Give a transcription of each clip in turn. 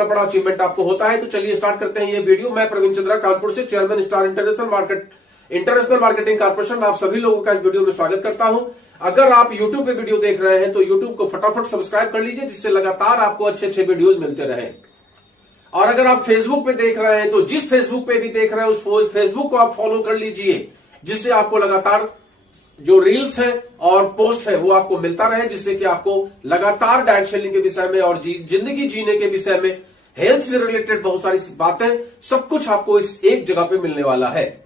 इतना बड़ा अचीवमेंट आपको होता है। तो चलिए स्टार्ट करते हैं ये वीडियो। मैं प्रवीण चंद्रा, कानपुर से, chairman star international marketing corporation, आप सभी लोगों का इस वीडियो में स्वागत करता हूं। अगर आप YouTube पे वीडियो देख रहे हैं तो YouTube को फटाफट सब्सक्राइब कर लीजिए, जिससे लगातार आपको अच्छे अच्छे वीडियोज मिलते रहें। और अगर आप फेसबुक पे देख रहे हैं तो जिस फेसबुक पे भी देख रहे हैं उस फेसबुक को आप फॉलो कर लीजिए, जिससे आपको लगातार जो रील्स है और पोस्ट है वो आपको मिलता रहे, जिससे कि आपको लगातार डाइट शेयरिंग के विषय में और जिंदगी जीने के विषय में, हेल्थ से रिलेटेड बहुत सारी बातें, सब कुछ आपको इस एक जगह पे मिलने वाला है।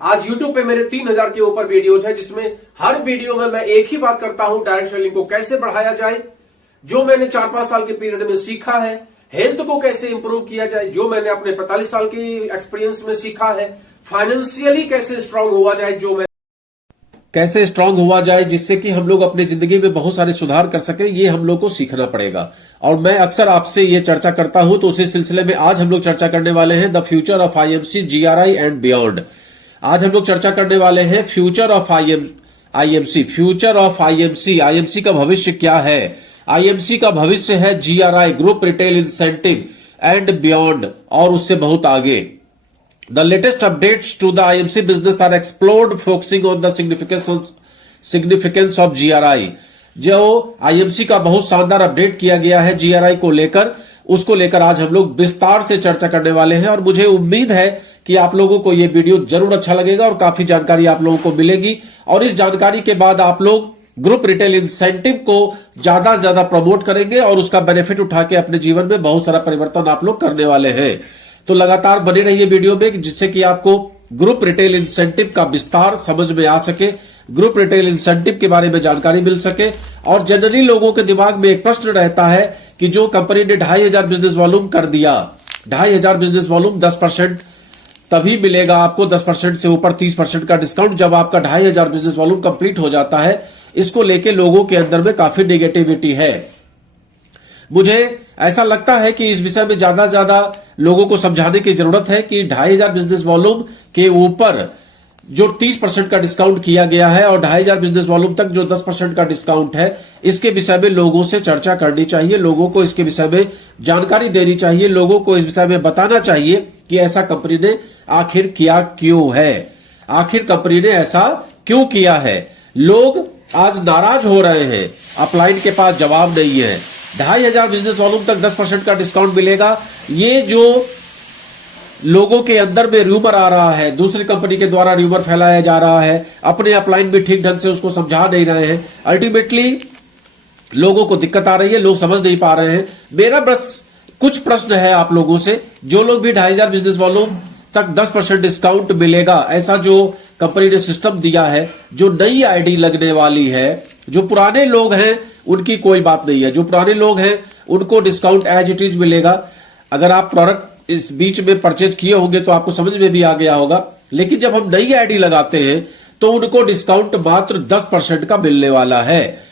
आज YouTube पे मेरे 3000 के ऊपर वीडियोज है, जिसमें हर वीडियो में मैं एक ही बात करता हूं, डाइट शेयरिंग को कैसे बढ़ाया जाए, जो मैंने 4-5 साल के पीरियड में सीखा है। हेल्थ को कैसे इंप्रूव किया जाए, जो मैंने अपने 45 साल की एक्सपीरियंस में सीखा है। फाइनेंशियली कैसे स्ट्रांग हुआ जाए, कैसे स्ट्रांग हुआ जाए, जिससे कि हम लोग अपनी जिंदगी में बहुत सारे सुधार कर सके, ये हम लोग को सीखना पड़ेगा। और मैं अक्सर आपसे ये चर्चा करता हूं, तो उसी सिलसिले में आज हम लोग चर्चा करने वाले हैं the future of IMC, GRI and beyond. आज हम लोग चर्चा करने वाले हैं future of IMC, future of IMC का भविष्य क्या है। IMC का भविष्य है GRI, group retail incentive and beyond, और उससे बहुत आगे। The latest updates to the IMC business are explored, focusing on the significance of GRI। जो IMC का बहुत शानदार अपडेट किया गया है GRI को लेकर, उसको लेकर आज हम लोग विस्तार से चर्चा करने वाले हैं। और मुझे उम्मीद है कि आप लोगों को यह वीडियो जरूर अच्छा लगेगा और काफी जानकारी आप लोगों को मिलेगी। और इस जानकारी के बाद आप लोग ग्रुप रिटेल इंसेंटिव को ज्यादा से ज्यादा प्रमोट करेंगे और उसका बेनिफिट उठा के अपने जीवन में बहुत सारा परिवर्तन आप लोग करने वाले हैं। तो लगातार बने रहिए वीडियो में, जिससे कि आपको ग्रुप रिटेल इंसेंटिव का विस्तार समझ में आ सके, ग्रुप रिटेल इंसेंटिव के बारे में जानकारी मिल सके। और जनरली लोगों के दिमाग में एक प्रश्न रहता है कि जो कंपनी ने 2500 बिजनेस वॉल्यूम कर दिया, 2500 बिजनेस वॉल्यूम 10% तभी मिलेगा आपको, 10% से ऊपर 30% का डिस्काउंट जब आपका 2500 बिजनेस वॉल्यूम कंप्लीट हो जाता है। इसको लेके लोगों के अंदर में काफी नेगेटिविटी है। मुझे ऐसा लगता है कि इस विषय में ज्यादा से ज्यादा लोगों को समझाने की जरूरत है कि 2500 बिजनेस वॉल्यूम के ऊपर जो 30% का डिस्काउंट किया गया है और 2500 बिजनेस वॉल्यूम तक जो 10% का डिस्काउंट है, इसके विषय में लोगों से चर्चा करनी चाहिए, लोगों को इसके विषय में जानकारी देनी चाहिए, लोगों को इस विषय में बताना चाहिए कि ऐसा कंपनी ने आखिर किया क्यों है, आखिर कंपनी ने ऐसा क्यों किया है। लोग आज नाराज हो रहे हैं, अपलाइन के पास जवाब नहीं है। 2500 बिजनेस वॉल्यूम तक 10% का डिस्काउंट मिलेगा, ये जो लोगों के अंदर में रूमर आ रहा है, दूसरी कंपनी के द्वारा रूमर फैलाया जा रहा है, अपने अपलाइन भी ठीक ढंग से उसको समझा नहीं रहे हैं। अल्टीमेटली लोगों को दिक्कत आ रही है, लोग समझ नहीं पा रहे हैं। मेरा बस कुछ प्रश्न है आप लोगों से, जो लोग भी 2500 बिजनेस वॉल्यूम तक 10% डिस्काउंट मिलेगा, ऐसा जो कंपनी ने सिस्टम दिया है, जो नई आईडी लगने वाली है, जो पुराने लोग हैं उनकी कोई बात नहीं है, जो पुराने लोग हैं उनको डिस्काउंट एज इट इज मिलेगा। अगर आप प्रोडक्ट इस बीच में परचेज किए होंगे तो आपको समझ में भी आ गया होगा। लेकिन जब हम नई आईडी लगाते हैं तो उनको डिस्काउंट मात्र 10% का मिलने वाला है।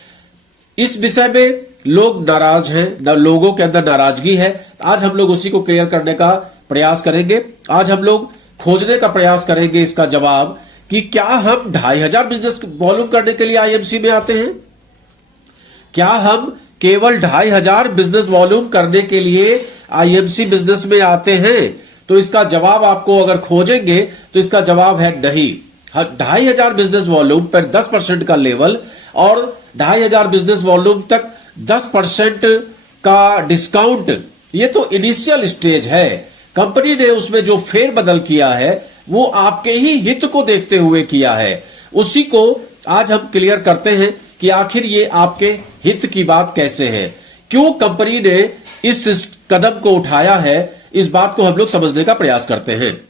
इस विषय में लोग नाराज हैं, लोगों के अंदर नाराजगी है। आज हम लोग उसी को क्लियर करने का प्रयास करेंगे। आज हम लोग खोजने का प्रयास करेंगे इसका जवाब कि क्या हम 2500 बिजनेस वॉल्यूम करने के लिए IMC में आते हैं, क्या हम केवल 2500 बिजनेस वॉल्यूम करने के लिए IMC बिजनेस में आते हैं। तो इसका जवाब आपको अगर खोजेंगे तो इसका जवाब है नहीं। 2500 बिजनेस वॉल्यूम पर 10% का लेवल और 2500 बिजनेस वॉल्यूम तक 10% का डिस्काउंट, ये तो इनिशियल स्टेज है। कंपनी ने उसमें जो फेरबदल किया है वो आपके ही हित को देखते हुए किया है। उसी को आज हम क्लियर करते हैं कि आखिर ये आपके हित की बात कैसे है, क्यों कंपनी ने इस कदम को उठाया है। इस बात को हम लोग समझने का प्रयास करते हैं।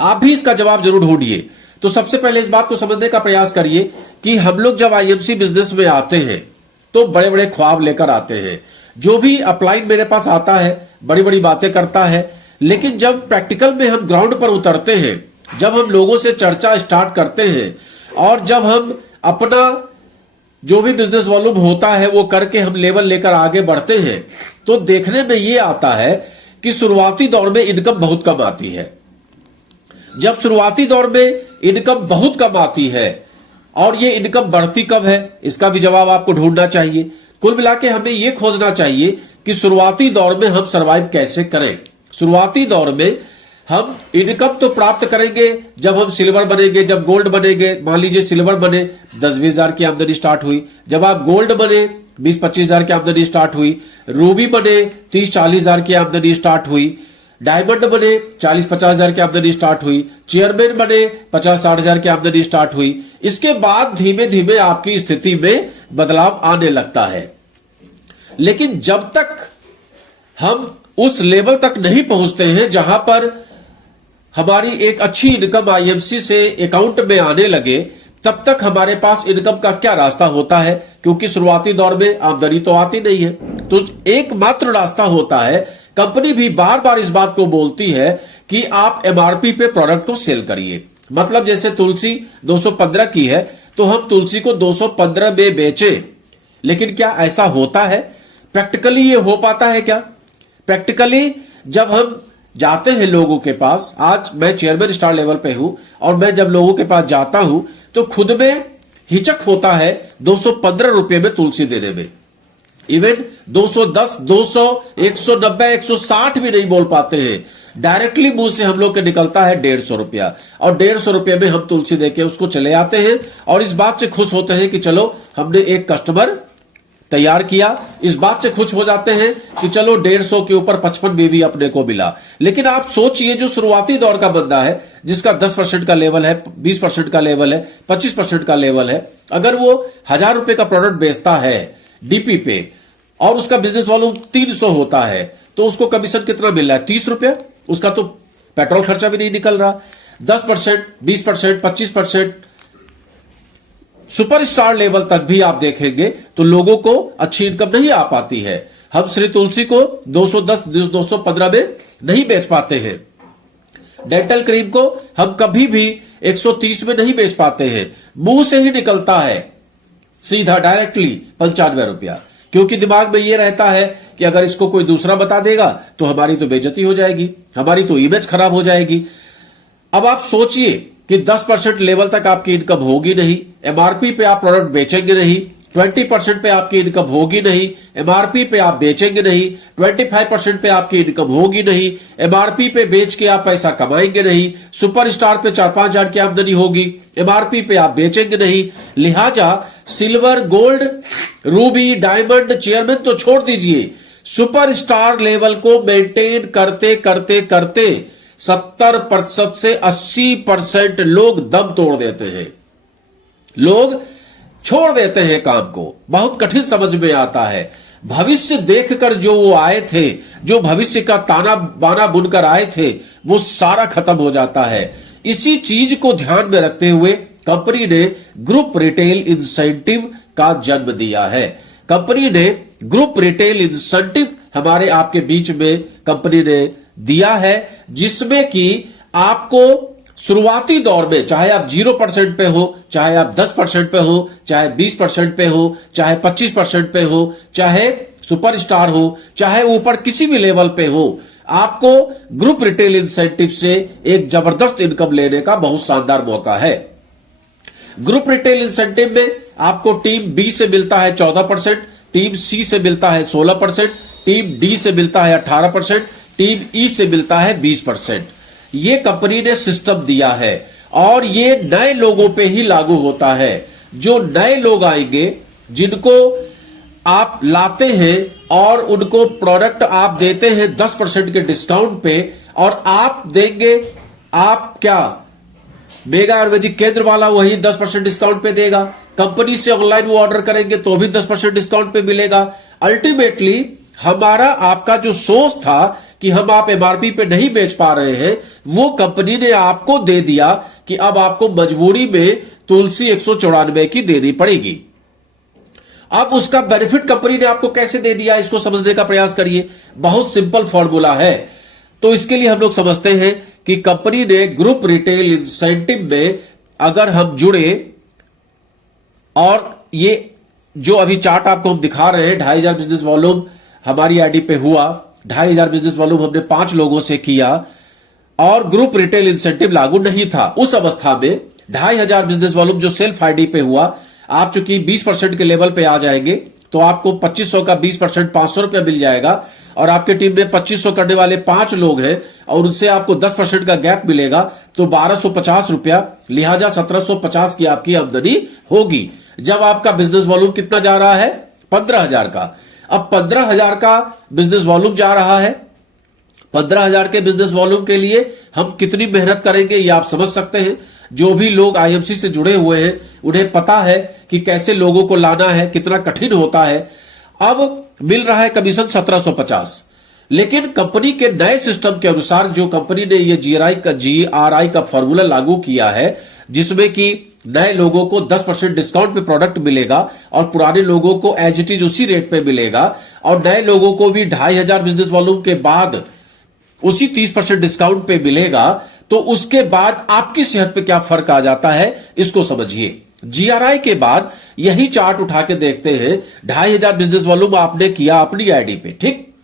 आप भी इसका जवाब जरूर ढूंढिए। तो सबसे पहले इस बात को समझने का प्रयास करिए कि हम लोग जब IMC बिजनेस में आते हैं तो बड़े बड़े ख्वाब लेकर आते हैं। जो भी अपलाइन मेरे पास आता है बड़ी बड़ी बातें करता है, लेकिन जब प्रैक्टिकल में हम ग्राउंड पर उतरते हैं, जब हम लोगों से चर्चा स्टार्ट करते हैं और जब हम अपना जो भी बिजनेस वॉल्यूम होता है वो करके हम लेवल लेकर आगे बढ़ते हैं, तो देखने में ये आता है कि शुरुआती दौर में इनकम बहुत कम आती है। जब शुरुआती दौर में इनकम बहुत कम आती है और ये इनकम बढ़ती कब है, इसका भी जवाब आपको ढूंढना चाहिए। कुल मिला के हमें ये खोजना चाहिए कि शुरुआती दौर में हम सरवाइव कैसे करें। शुरुआती दौर में हम इनकम तो प्राप्त करेंगे जब हम सिल्वर बनेंगे, जब गोल्ड बनेंगे। मान लीजिए सिल्वर बने 10-20 हजार की आमदनी स्टार्ट हुई, जब आप गोल्ड बने 20-25 हजार की आमदनी स्टार्ट हुई, रूबी बने 30-40 हजार की आमदनी स्टार्ट हुई, डायमंड बने 40-50 हजार की आमदनी स्टार्ट हुई, चेयरमैन बने 50-60 हजार की आमदनी स्टार्ट हुई। इसके बाद धीमे धीमे आपकी स्थिति में बदलाव आने लगता है। लेकिन जब तक हम उस लेवल तक नहीं पहुंचते हैं जहां पर हमारी एक अच्छी इनकम आईएमसी से अकाउंट में आने लगे, तब तक हमारे पास इनकम का क्या रास्ता होता है, क्योंकि शुरुआती दौर में आमदनी तो आती नहीं है। तो एकमात्र रास्ता होता है, कंपनी भी बार बार इस बात को बोलती है कि आप एमआरपी पे प्रोडक्ट को सेल करिए। मतलब जैसे तुलसी 215 की है तो हम तुलसी को 215 में बेचें। लेकिन क्या ऐसा होता है? प्रैक्टिकली ये हो पाता है क्या? प्रैक्टिकली जब हम जाते हैं लोगों के पास, आज मैं चेयरमैन स्टार लेवल पे हूं और मैं जब लोगों के पास जाता हूं तो खुद में हिचक होता है 215 रुपए में तुलसी देने में। इवन 210, 200, 190, 160 भी नहीं बोल पाते हैं। डायरेक्टली मुंह से हम लोग के निकलता है 150 रुपया, और 150 रुपये में हम तुलसी देके उसको चले आते हैं और इस बात से खुश होते हैं कि चलो हमने एक कस्टमर तैयार किया। इस बात से खुश हो जाते हैं कि चलो 150 के ऊपर 55 बीवी अपने को मिला। लेकिन आप सोचिए, जो शुरुआती दौर का बंदा है जिसका 10% का लेवल है, 20% का लेवल है, 25% का लेवल है, अगर वो 1000 रुपए का प्रोडक्ट बेचता है डीपी पे और उसका बिजनेस वॉल्यूम 300 होता है, तो उसको कमीशन कितना मिल रहा है? 30 रुपया। उसका तो पेट्रोल खर्चा भी नहीं निकल रहा। 10%, 20%, 25%, सुपरस्टार लेवल तक भी आप देखेंगे तो लोगों को अच्छी इनकम नहीं आ पाती है। हम श्री तुलसी को 210, 215 में नहीं बेच पाते हैं। डेंटल क्रीम को हम कभी भी 130 में नहीं बेच पाते हैं। मुंह से ही निकलता है सीधा डायरेक्टली 95 रुपया, क्योंकि दिमाग में यह रहता है कि अगर इसको कोई दूसरा बता देगा तो हमारी तो बेइज्जती हो जाएगी, हमारी तो इमेज खराब हो जाएगी। अब आप सोचिए कि 10% लेवल तक आपकी इनकम होगी नहीं, एमआरपी पे आप प्रोडक्ट बेचेंगे नहीं, 20% पे आपकी इनकम होगी नहीं, एमआरपी पे आप बेचेंगे नहीं, 25% पे आपकी इनकम होगी नहीं, एमआरपी पे बेच के आप पैसा कमाएंगे नहीं, सुपरस्टार पे 4-5 हजार की आमदनी होगी, एमआरपी पे आप बेचेंगे नहीं। लिहाजा silver, gold, Ruby, diamond, chairman तो छोड़ दीजिए, सुपरस्टार लेवल को मेंटेन करते करते करते 70% से 80% लोग दम तोड़ देते हैं, लोग छोड़ देते हैं काम को। बहुत कठिन समझ में आता है। भविष्य देखकर जो वो आए थे, जो भविष्य का ताना बाना बुनकर आए थे, वो सारा खत्म हो जाता है। इसी चीज को ध्यान में रखते हुए कंपनी ने ग्रुप रिटेल इंसेंटिव का जन्म दिया है। कंपनी ने ग्रुप रिटेल इंसेंटिव हमारे आपके बीच में कंपनी ने दिया है, जिसमें कि आपको शुरुआती दौर में, चाहे आप 0% पे हो, चाहे आप 10% पे हो, चाहे 20% पे हो, चाहे 25% पे हो, चाहे सुपरस्टार हो, चाहे ऊपर किसी भी लेवल पे हो, आपको ग्रुप रिटेल इंसेंटिव से एक जबरदस्त इनकम लेने का बहुत शानदार मौका है। ग्रुप रिटेल इंसेंटिव में आपको टीम बी से मिलता है 14%, टीम सी से मिलता है 16%, टीम डी से मिलता है 18%, टीम ई से मिलता है 20%। ये कंपनी ने सिस्टम दिया है और ये नए लोगों पे ही लागू होता है। जो नए लोग आएंगे, जिनको आप लाते हैं और उनको प्रोडक्ट आप देते हैं 10% के डिस्काउंट पे, और आप देंगे, आप क्या मेगा आयुर्वेदिक केंद्र वाला वही 10% डिस्काउंट पे देगा, कंपनी से ऑनलाइन वो ऑर्डर करेंगे तो भी 10% डिस्काउंट पे मिलेगा। अल्टीमेटली हमारा आपका जो सोच था कि हम आप एमआरपी पे नहीं बेच पा रहे हैं, वो कंपनी ने आपको दे दिया कि अब आपको मजबूरी में तुलसी 194 की देनी पड़ेगी। अब उसका बेनिफिट कंपनी ने आपको कैसे दे दिया, इसको समझने का प्रयास करिए। बहुत सिंपल फॉर्मूला है। तो इसके लिए हम लोग समझते हैं कि कंपनी ने ग्रुप रिटेल इंसेंटिव में अगर हम जुड़े, और ये जो अभी चार्ट आपको हम दिखा रहे हैं, 2500 बिजनेस वॉल्यूम हमारी आईडी पे हुआ, 2500 बिजनेस वॉल्यूम हमने 5 लोगों से किया और ग्रुप रिटेल इंसेंटिव लागू नहीं था। उस अवस्था में 2500 बिजनेस वॉल्यूम जो सेल्फ आईडी पे हुआ, आप चूंकि 20% के लेवल पे आ जाएंगे तो आपको 2500 का 20% 500 रुपया मिल जाएगा। और आपकी टीम में 2500 करने वाले 5 लोग हैं और उनसे आपको 10% का गैप मिलेगा, तो 1250 रुपया, लिहाजा 1750 की आपकी आमदनी होगी। जब आपका बिजनेस वॉल्यूम कितना जा रहा है? 15,000 का। अब 15,000 का बिजनेस वॉल्यूम जा रहा है, 15,000 के बिजनेस वॉल्यूम के लिए हम कितनी मेहनत करेंगे ये आप समझ सकते हैं। जो भी लोग आईएमसी से जुड़े हुए हैं उन्हें पता है कि कैसे लोगों को लाना है, कितना कठिन होता है। अब मिल रहा है कमीशन 1750, लेकिन कंपनी के नए सिस्टम के अनुसार जो कंपनी ने ये जीआरआई का फॉर्मूला लागू किया है, जिसमें कि नए लोगों को 10% डिस्काउंट पे प्रोडक्ट मिलेगा और पुराने लोगों को एज इट इज उसी रेट पे मिलेगा, और नए लोगों को भी 2500 बिजनेस वॉल्यूम के बाद उसी 30% डिस्काउंट पे मिलेगा। तो उसके बाद आपकी सेहत पे क्या फर्क आ जाता है, इसको समझिए। जीआरआई के बाद यही चार्ट उठा के देखते हैं। 2500 बिजनेस वॉल्यूम आपने किया अपनी आईडी पे, ठीक,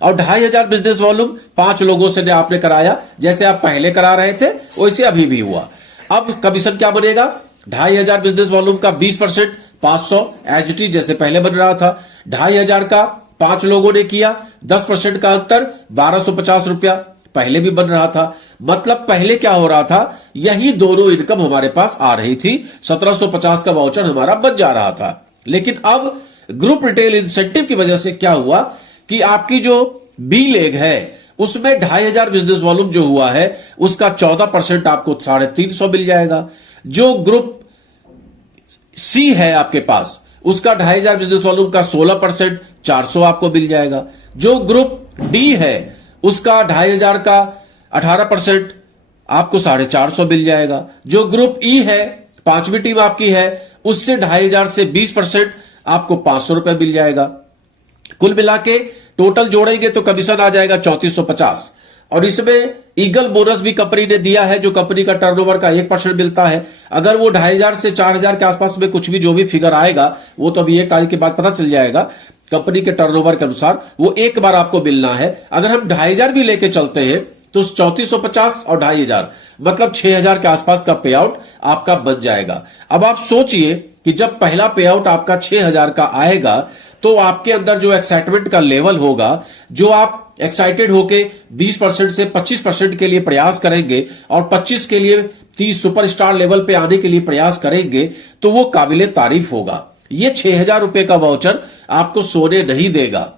और 2500 बिजनेस वॉल्यूम 5 लोगों से आपने कराया, जैसे आप पहले करा रहे थे वैसे अभी भी हुआ। अब कमीशन क्या बनेगा? 2500 बिजनेस वॉल्यूम का 20% 500 एज इट इज जैसे पहले बन रहा था। 2500 का 5 लोगों ने किया, 10% का अंतर 1250 रुपया पहले भी बन रहा था। मतलब पहले क्या हो रहा था, यही दोनों इनकम हमारे पास आ रही थी, 1750 का वाउचर हमारा बन जा रहा था। लेकिन अब ग्रुप रिटेल इंसेंटिव की वजह से क्या हुआ कि आपकी जो बी लेग है उसमें 2500 बिजनेस वॉल्यूम जो हुआ है उसका 14% आपको 350 मिल जाएगा। जो ग्रुप सी है आपके पास उसका 2500 बिजनेस वॉल्यूम का 16% 400 आपको मिल जाएगा। जो ग्रुप डी है उसका 2500 का 18% आपको 450 मिल जाएगा। जो ग्रुप ई है, 5वीं टीम आपकी है, उससे 2500 से 20% आपको 500 रुपए मिल जाएगा। कुल मिला के टोटल जोड़ेंगे तो कमीशन आ जाएगा 3450। और इसमें ईगल बोनस भी कंपनी ने दिया है, जो कंपनी का टर्नओवर का 1% मिलता है। अगर वो 2500 से 4000 के आसपास में कुछ भी जो भी फिगर आएगा वो तो अभी 1 तारीख के बाद पता चल जाएगा। कंपनी के टर्नओवर के अनुसार वो एक बार आपको मिलना है। अगर हम 2500 भी लेके चलते हैं तो 3450 और 2500 मतलब 6000 के आसपास का पे आउट आपका बन जाएगा। अब आप सोचिए कि जब पहला पे आउट आपका 6000 का आएगा तो आपके अंदर जो एक्साइटमेंट का लेवल होगा, जो आप एक्साइटेड होके 20% से 25% के लिए प्रयास करेंगे और 25 के लिए 30 सुपरस्टार लेवल पे आने के लिए प्रयास करेंगे, तो वो काबिले तारीफ होगा। ये 6000 रुपए का वाउचर आपको सोने नहीं देगा।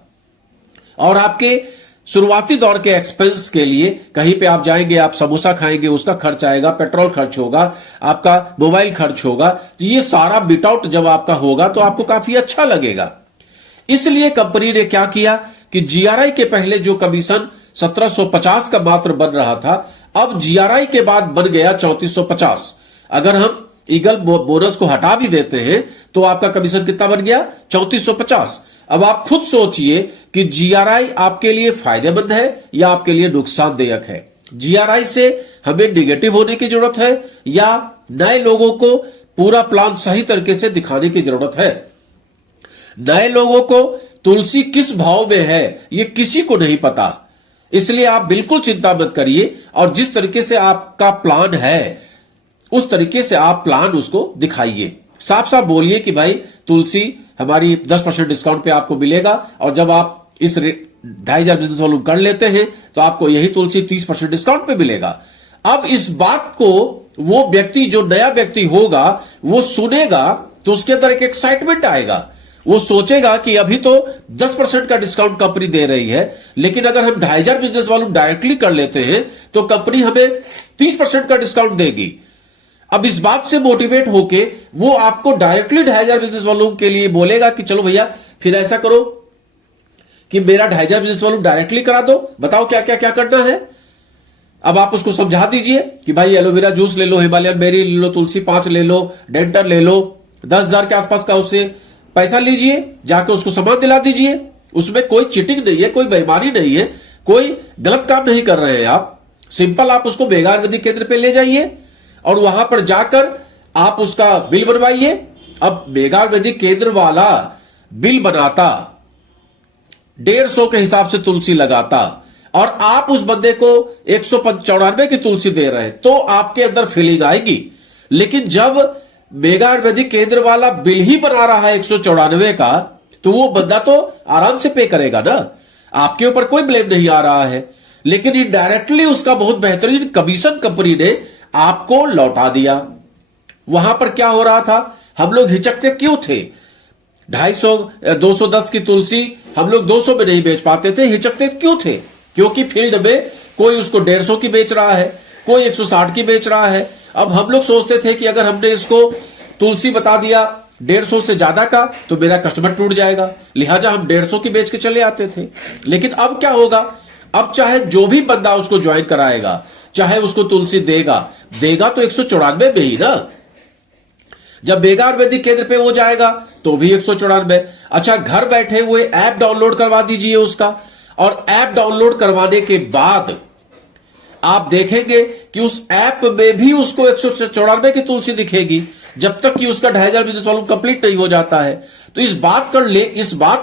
और आपके शुरुआती दौर के एक्सपेंस के लिए कहीं पे आप जाएंगे, आप समोसा खाएंगे, उसका खर्च आएगा, पेट्रोल खर्च होगा, आपका मोबाइल खर्च होगा, तो ये सारा बिट आउट जब आपका होगा तो आपको काफी अच्छा लगेगा। इसलिए कंपनी ने क्या किया कि जीआरआई के पहले जो कमीशन 1750 का मात्र बन रहा था, अब जीआरआई के बाद बन गया 3450। अगर हम ईगल बोनस को हटा भी देते हैं तो आपका कमीशन कितना बन गया? 3450। अब आप खुद सोचिए कि जीआरआई आपके लिए फायदेमंद है या आपके लिए नुकसानदेयक है। जीआरआई से हमें निगेटिव होने की जरूरत है या नए लोगों को पूरा प्लान सही तरीके से दिखाने की जरूरत है? नए लोगों को तुलसी किस भाव में है ये किसी को नहीं पता, इसलिए आप बिल्कुल चिंता मत करिए और जिस तरीके से आपका प्लान है उस तरीके से आप प्लान उसको दिखाइए। साफ साफ बोलिए कि भाई तुलसी हमारी 10% डिस्काउंट पे आपको मिलेगा और जब आप इस 2500 बिजनेस वॉल्यूम कर लेते हैं तो आपको यही तुलसी 30% डिस्काउंट पे मिलेगा। अब इस बात को वो व्यक्ति, जो नया व्यक्ति होगा, वो सुनेगा तो उसके अंदर एक एक्साइटमेंट आएगा। वो सोचेगा कि अभी तो 10% का डिस्काउंट कंपनी दे रही है, लेकिन अगर हम 2500 बिजनेस वॉल्यूम डायरेक्टली कर लेते हैं तो कंपनी हमें 30% का डिस्काउंट देगी। अब इस बात से मोटिवेट होके वो आपको डायरेक्टली 2500 बिजनेस वॉल्यूम के लिए बोलेगा कि चलो भैया फिर ऐसा करो कि मेरा 2500 बिजनेस वॉल्यूम डायरेक्टली करा दो, बताओ क्या क्या क्या करना है। अब आप उसको समझा दीजिए कि भाई एलोवेरा जूस ले लो, हिमालयन बेरी ले लो, तुलसी 5 ले लो, डेंटर ले लो, 10,000 के आसपास का उससे पैसा लीजिए, जाकर उसको सामान दिला दीजिए। उसमें कोई चीटिंग नहीं है, कोई बेईमानी नहीं है, कोई गलत काम नहीं कर रहे हैं आप। सिंपल आप उसको मेगा आयुर्वेदिक केंद्र पे ले जाइए और वहां पर जाकर आप उसका बिल बनवाइए। अब मेगा आयुर्वेदिक केंद्र वाला बिल बनाता, 150 के हिसाब से तुलसी लगाता और आप उस बंदे को 194 की तुलसी दे रहे हैं तो आपके अंदर फीलिंग आएगी। लेकिन जब मेगा आयुर्वेदिक केंद्र वाला बिल ही बना रहा है 194 का, तो वो बंदा तो आराम से पे करेगा ना, आपके ऊपर कोई ब्लेम नहीं आ रहा है। लेकिन इनडायरेक्टली उसका बहुत बेहतरीन कमीशन कंपनी ने आपको लौटा दिया। वहां पर क्या हो रहा था, हम लोग हिचकते क्यों थे? 250 210 की तुलसी हम लोग 200 में नहीं बेच पाते थे, हिचकते क्यों थे? क्योंकि फील्ड में कोई उसको 150 की बेच रहा है, कोई 160 की बेच रहा है। अब हम लोग सोचते थे कि अगर हमने इसको तुलसी बता दिया 150 से ज्यादा का तो मेरा कस्टमर टूट जाएगा, लिहाजा हम 150 की बेच के चले आते थे। लेकिन अब क्या होगा, अब चाहे जो भी बंदा उसको ज्वाइन कराएगा, चाहे उसको तुलसी देगा तो 194 में ही ना। जब मेगा आयुर्वेदिक केंद्र पे वो जाएगा तो भी 194। अच्छा, घर बैठे हुए ऐप डाउनलोड करवा दीजिए उसका, और ऐप डाउनलोड करवाने के बाद आप देखेंगे कि उस ऐप में भी उसको 194 की तुलसी दिखेगी, जब तक कि उसका 2500 बिजनेस वॉल्यूम कंप्लीट नहीं हो जाता है। तो इस बात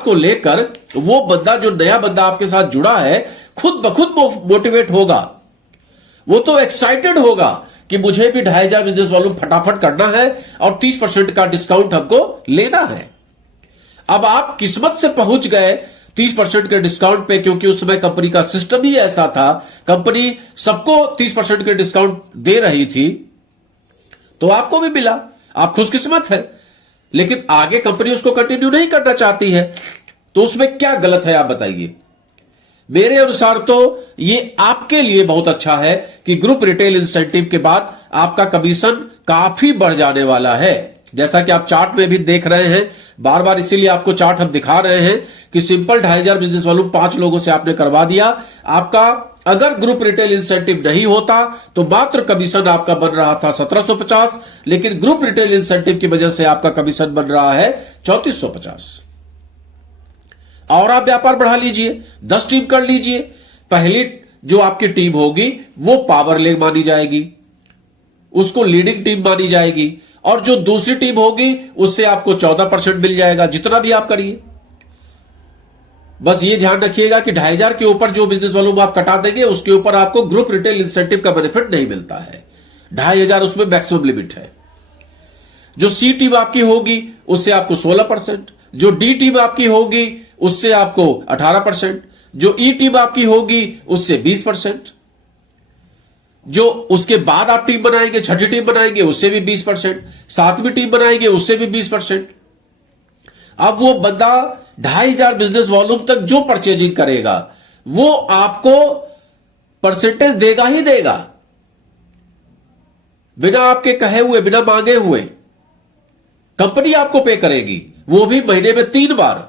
को लेकर वो बंदा, जो नया बंदा आपके साथ जुड़ा है, खुद ब खुद मोटिवेट होगा। वो तो एक्साइटेड होगा कि मुझे भी 2500 बिजनेस वॉल्यूम फटाफट करना है और 30% का डिस्काउंट हमको लेना है। अब आप किस्मत से पहुंच गए 30% के डिस्काउंट पे, क्योंकि उस समय कंपनी का सिस्टम ही ऐसा था, कंपनी सबको 30% के डिस्काउंट दे रही थी, तो आपको भी मिला, आप खुशकिस्मत है। लेकिन आगे कंपनी उसको कंटिन्यू नहीं करना चाहती है, तो उसमें क्या गलत है आप बताइए? मेरे अनुसार तो ये आपके लिए बहुत अच्छा है कि ग्रुप रिटेल इंसेंटिव के बाद आपका कमीशन काफी बढ़ जाने वाला है। जैसा कि आप चार्ट में भी देख रहे हैं, बार बार इसीलिए आपको चार्ट हम दिखा रहे हैं कि सिंपल 2500 बिजनेस वॉल्यूम 5 लोगों से आपने करवा दिया। आपका अगर ग्रुप रिटेल इंसेंटिव नहीं होता तो मात्र कमीशन आपका बन रहा था 1750, लेकिन ग्रुप रिटेल इंसेंटिव की वजह से आपका कमीशन बन रहा है 3450। और आप व्यापार बढ़ा लीजिए, 10 टीम कर लीजिए। पहली जो आपकी टीम होगी वो पावर ले मानी जाएगी, उसको लीडिंग टीम मानी जाएगी, और जो दूसरी टीम होगी उससे आपको 14% मिल जाएगा, जितना भी आप करिए। बस ये ध्यान रखिएगा कि 2500 के ऊपर जो बिजनेस वॉल्यूम आप कटा देंगे उसके ऊपर आपको ग्रुप रिटेल इंसेंटिव का बेनिफिट नहीं मिलता है। 2500 उसमें मैक्सिमम लिमिट है। जो सी टीम आपकी होगी उससे आपको 16%, जो डी टीम आपकी होगी उससे आपको 18%, जो ई टीम आपकी होगी उससे 20%, जो उसके बाद आप टीम बनाएंगे, छठी टीम बनाएंगे उससे भी 20%, 7वीं टीम बनाएंगे उससे भी 20%। अब वो बंदा 2500 बिजनेस वॉल्यूम तक जो परचेजिंग करेगा वो आपको परसेंटेज देगा ही देगा, बिना आपके कहे हुए, बिना मांगे हुए। कंपनी आपको पे करेगी, वो भी महीने में 3 बार।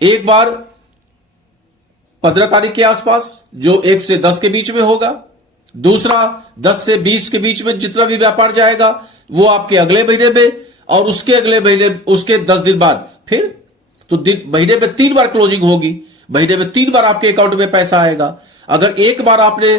एक बार 15 तारीख के आसपास जो 1 से 10 के बीच में होगा, दूसरा 10 से 20 के बीच में जितना भी व्यापार जाएगा वो आपके अगले महीने में, और उसके अगले महीने, उसके 10 दिन बाद फिर। तो महीने में 3 बार क्लोजिंग होगी, महीने में 3 बार आपके अकाउंट में पैसा आएगा। अगर एक बार आपने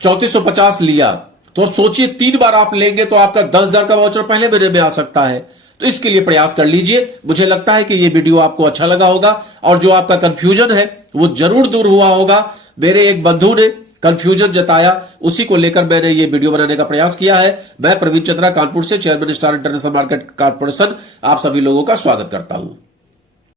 3450 लिया तो अब सोचिए 3 बार आप लेंगे तो आपका 10,000 का वाउचर पहले महीने में आ सकता है। तो इसके लिए प्रयास कर लीजिए। मुझे लगता है कि ये वीडियो आपको अच्छा लगा होगा, और जो आपका कंफ्यूजन है वो जरूर दूर हुआ होगा। मेरे एक बंधु ने कंफ्यूजन जताया, उसी को लेकर मैंने ये वीडियो बनाने का प्रयास किया है। मैं प्रवीण चंद्रा, कानपुर से, chairman star international market corporation, आप सभी लोगों का स्वागत करता हूं।